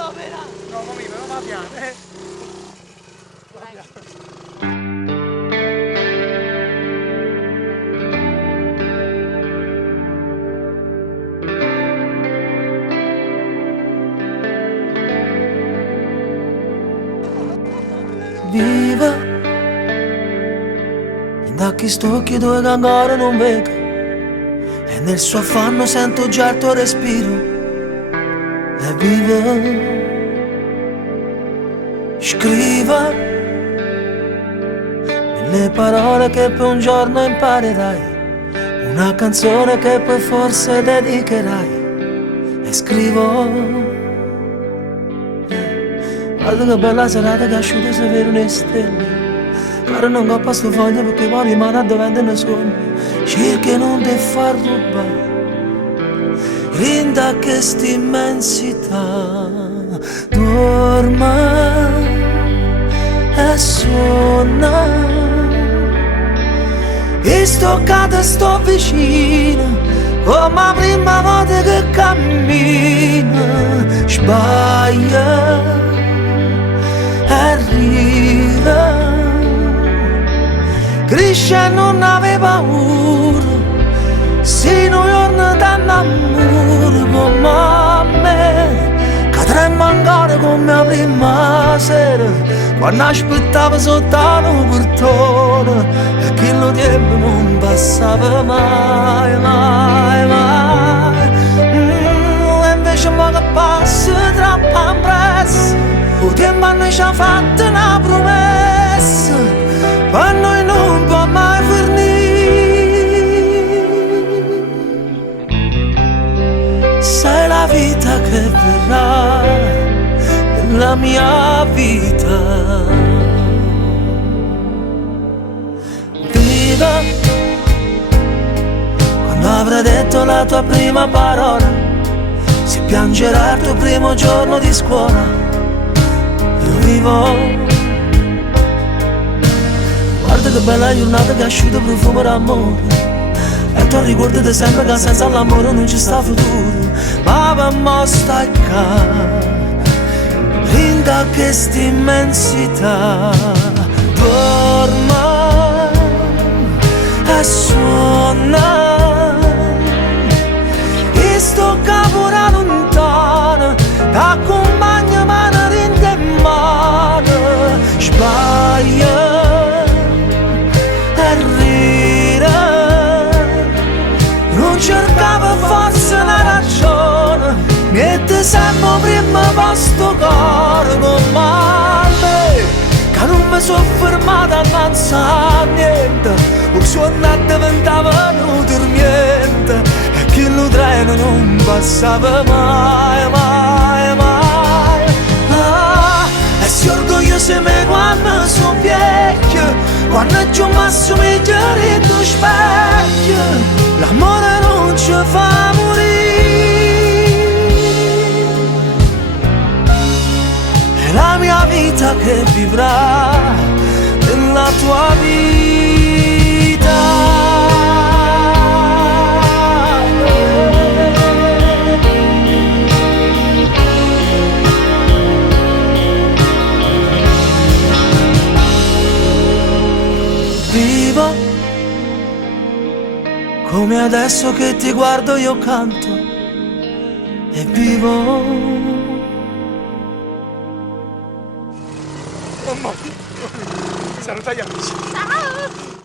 No, mamma mia, non va piano, Va piano. Viva da chi stocchi dove ancora non vedo, e nel suo affanno sento già il tuo respiro. E viva, scriva nelle parole che poi un giorno imparerai, una canzone che poi forse dedicherai. E scrivo, guarda che bella serata che asciutta se vero le stelle. Ora non ho posto foglia perché poi mi mano a dove ne sono. Cerca non ti far rubare rinda che st'immensità. Dorma e suona, e sto cade sto vicino, come la prima volta che cammina. Sbaglia, arriva, cresce non aveva paura, se non giorno d'annamore come a me, cadremmo ancora come la prima sera, quando aspettavo soltanto un portone, e che lo tempo non passava mai, mai, mai. E invece mo che passa troppo presto, il tempo a noi ci ha fatto una promessa, ma noi non può mai finire. Sei la vita che verrà nella mia vita. Viva quando avrai detto la tua prima parola, si piangerà il tuo primo giorno di scuola. Io vivo, guarda che bella giornata che asciutta profumo d'amore, e tu ricordati sempre che senza l'amore non ci sta futuro. Ma per mo stai qua, rinda che st'immensità. Dorma e suona, e sto capo da lontano, t'accompagna mano rinda in mano. Sbaglia, cercava forse una ragione, mette sempre prima posto coro come a me, che non mi sono fermata a avanzare niente, o sono diventava non dormiente, e che lo treno non passava mai, mai, mai. E si orgoglioso di me quando sono vecchio, quando giù mi assomiglio in tuo specchio. L'amore non ci fa morire, è la mia vita che vivrà nella tua vita. Vivo come adesso che ti guardo io canto e vivo. Mamma mia, saluta gli amici. Ciao!